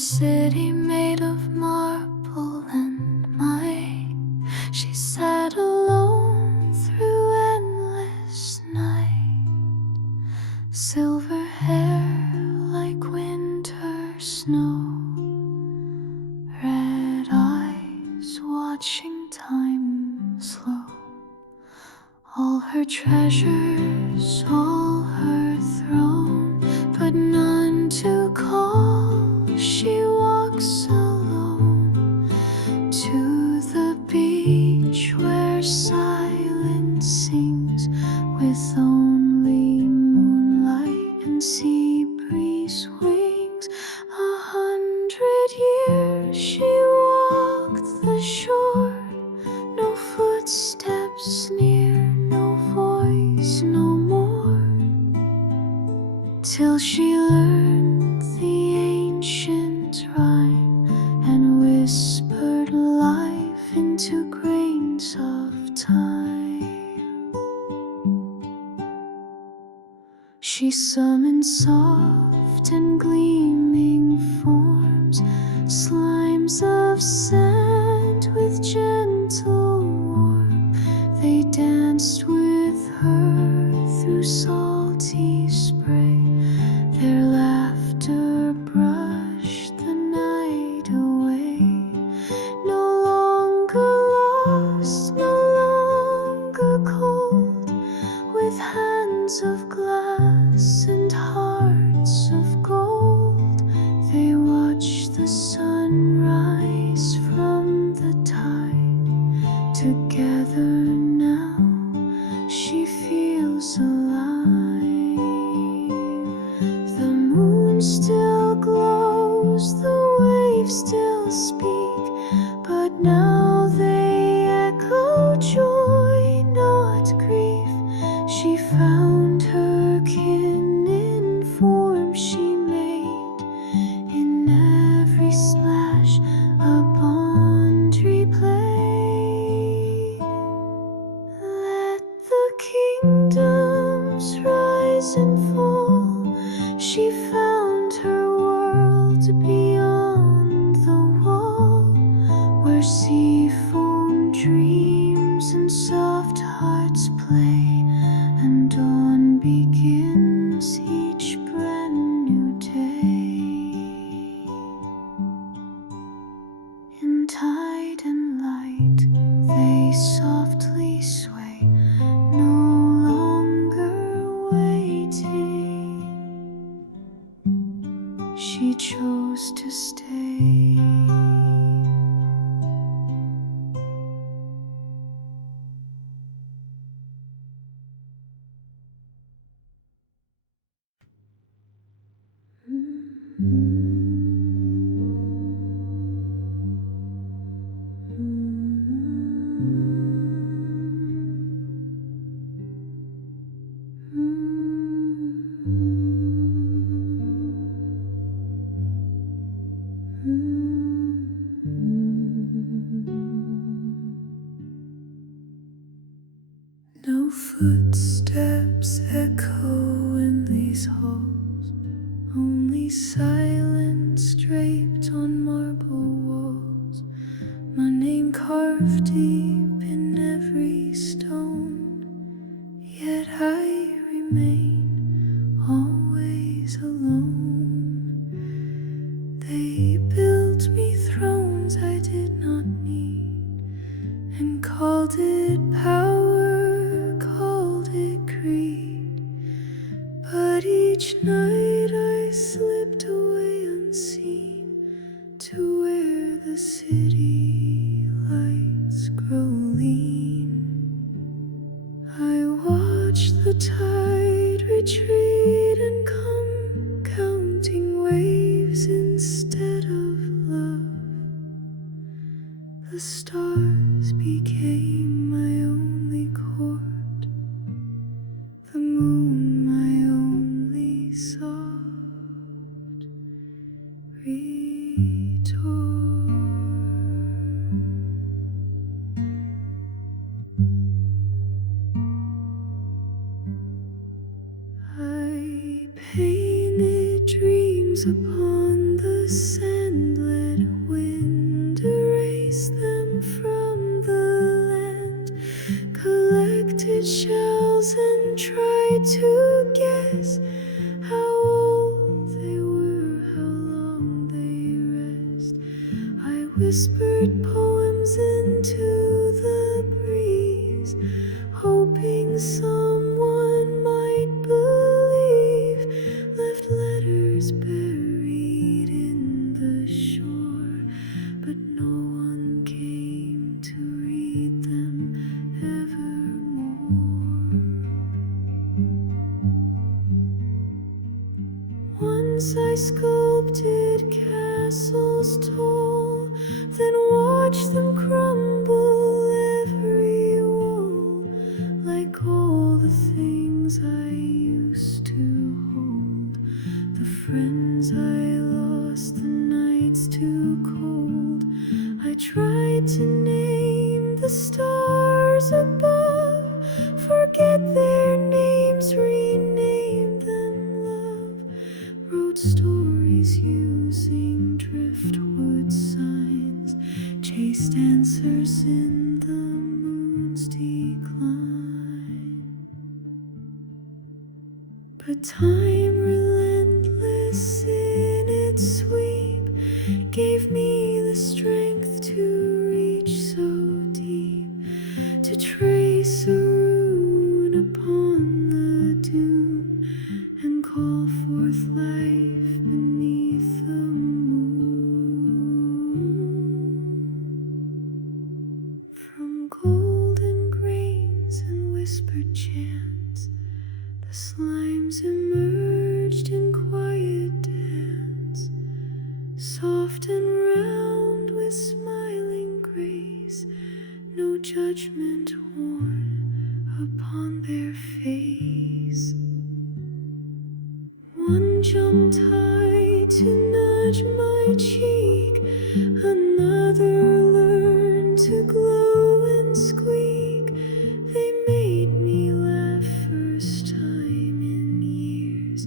city made of marble and might. She sat alone through endless night. Silver hair like winter snow, red eyes watching time slow. All her treasures, all her throne, but none to call. She walks alone to the beach where silence sings, with only moonlight and sea breeze wings. 100 years she walked the shore, no footsteps near, no voice no more, till she learned the ancient rhyme and whispered life into grains of time. She summoned soft and gleaming forms, slimes of sand with gentle warmth. They danced with her through salty spray. Their laughter brushed the night away. No longer lost, no longer cold, with hands of glass and hearts of gold. They watch the sun rise from the tide. Together now she feels alive. The moon still glows, the waves still speak, but now they echo joy, not grief. She found her kin in form she made, in every splash a bond replayed. Let the kingdoms rise and fall. She found her world beyond the wall, where sea foam dreams and soft hearts play, and dawn begins each brand new day. In tide and light they softly sway, no longer waiting. She chose to stay. No footsteps echo in these halls, only silence draped on marble walls. My name carved deep in every stone, yet I remain always alone. They built me thrones I did not need, and called it power, called it greed. But each night I slipped away unseen, to where the city lights grow lean. I watch the tide retreat and come, counting waves instead of love. The stars became my only court, the moon my only soft retort. I painted dreams upon the sand melted shells and tried to guess how old they were, how long they rest. I whispered poems into the breeze, hoping someone might believe. Left letters buried in the shore, but no one came to read them evermore. Once I sculpted castles tall, then watched them crumble every wall, like all the things I used to hold, the friends I lost, the nights too cold. I tried to name the stars above, forget their names, rename them love. Wrote stories using driftwood signs, chased answers in the moon's decline. But time, relentless in its sweep, gave me the strength to reach so deep, to trace a rune upon the dune and call forth life beneath the moon. From golden grains and whispered chants, the slimes emerged in quiet dance, soft and round with smiling grace, no judgment worn upon their face. One jumped high to nudge my cheek, another learned to glow and squeak. They made me laugh first time in years,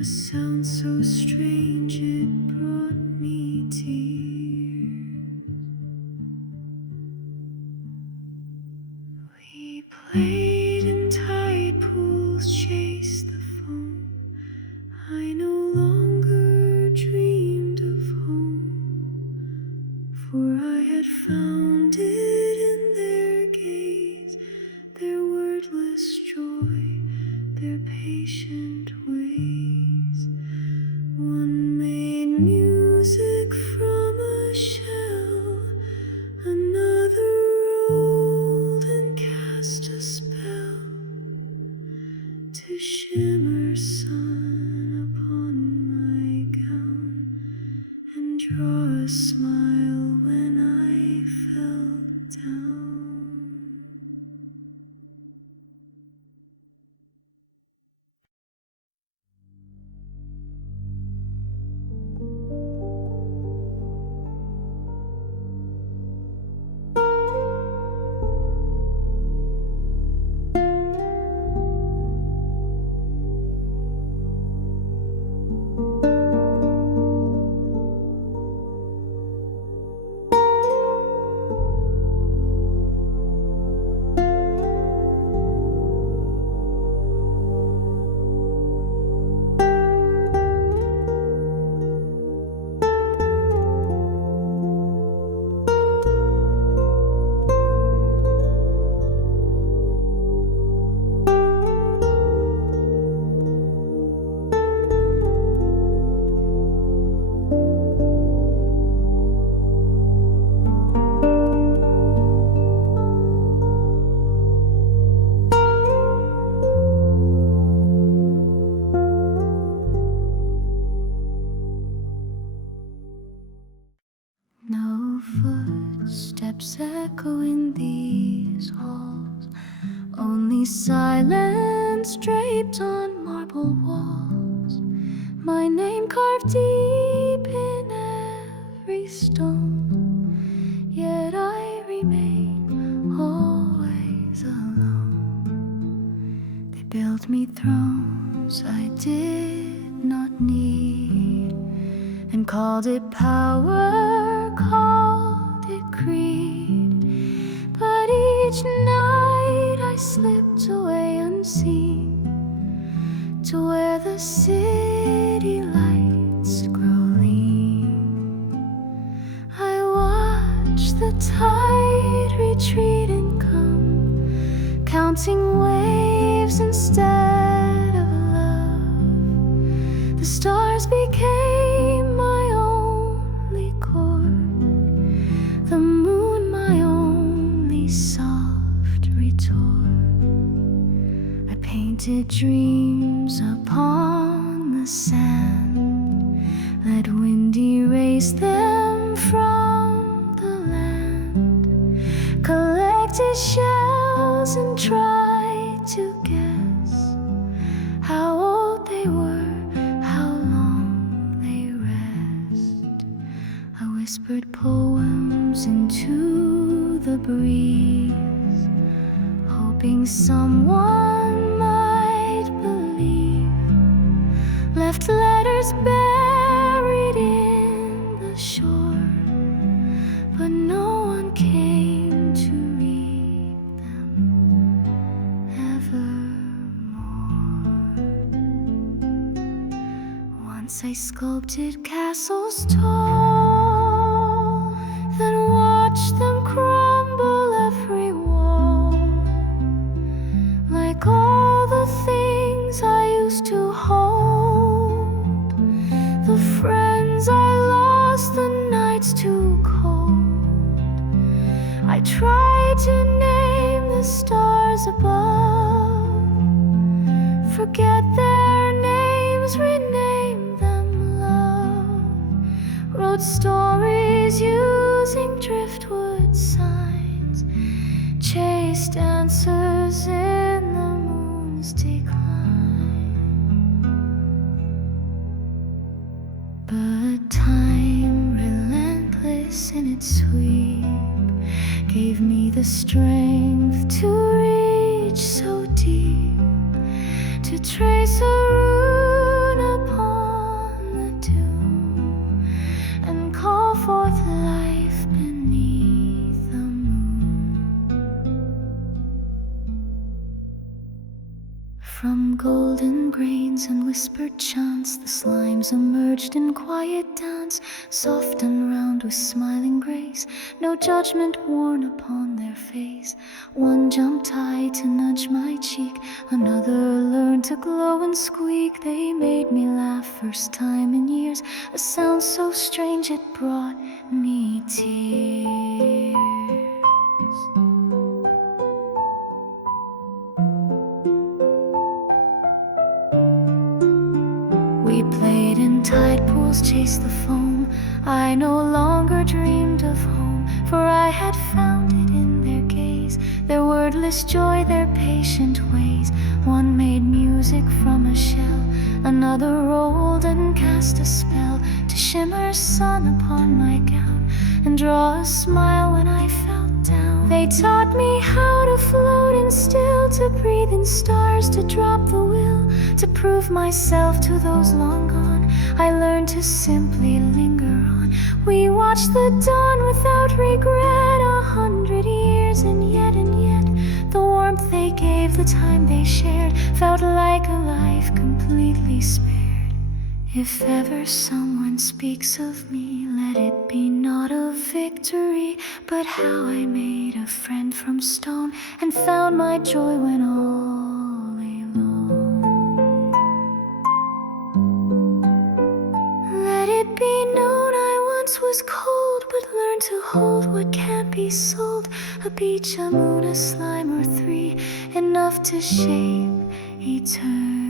a sound so strange it brought me tears. We played in tide pools, chased the foam. I no longer dreamed of home, for I had found it in their gaze, their wordless joy, their patient ways. One made music from a shell, another rolled and cast a spell to shimmer sun upon my gown and draw a smile when I fell down. No footsteps echo in these halls, only silence draped on marble walls. My name carved deep in every stone, yet I remain always alone. They built me thrones I did not need, and called it power, called it creed. But each night I slipped counting waves instead of love. The stars became my only chord, the moon my only soft retort. I painted dreams upon the sand, let wind erase them from the land, collected shells and tried to guess how old they were, how long they rest. I whispered poems into the breeze, hoping someone might believe. Left letters buried in the shore, but no one came to read them evermore. Once I sculpted castles tall, then watched them crumble every wall, like all the things I used to hold, the friends I lost, the nights too cold. I tried to name the stars above, forget their names, rename them love. Wrote stories using driftwood signs, chased answers in the moon's decline. But time, relentless in its sweep, gave me the strength to reach so deep, to trace a rune upon the tomb, and call forth life beneath the moon. From golden grains and whispered chants, the slimes emerged in quiet dance, soft and round with smiling grace, no judgment worn upon their face. One jumped high to nudge my cheek, another learned to glow and squeak. They made me laugh first time in years, a sound so strange it brought me tears. We played in tide pools, chased the foam. I no longer dreamed of home, for I had found it in their gaze, their wordless joy, their patient ways. One made music from a shell, another rolled and cast a spell, to shimmer sun upon my gown and draw a smile when I felt down. They taught me how to float and still, to breathe in stars, to drop the will, to prove myself to those long gone. I learned to simply linger on. We watched the dawn without regret, 100 years, and yet the warmth they gave, the time they shared, felt like a life completely spared. If ever someone speaks of me, let it be not of victory, but how I made a friend from stone and found my joy when all alone. Let it be known I once was cold, but learned to hold what can't be sold. A beach, a moon, a slime, or three, enough to shape eternity.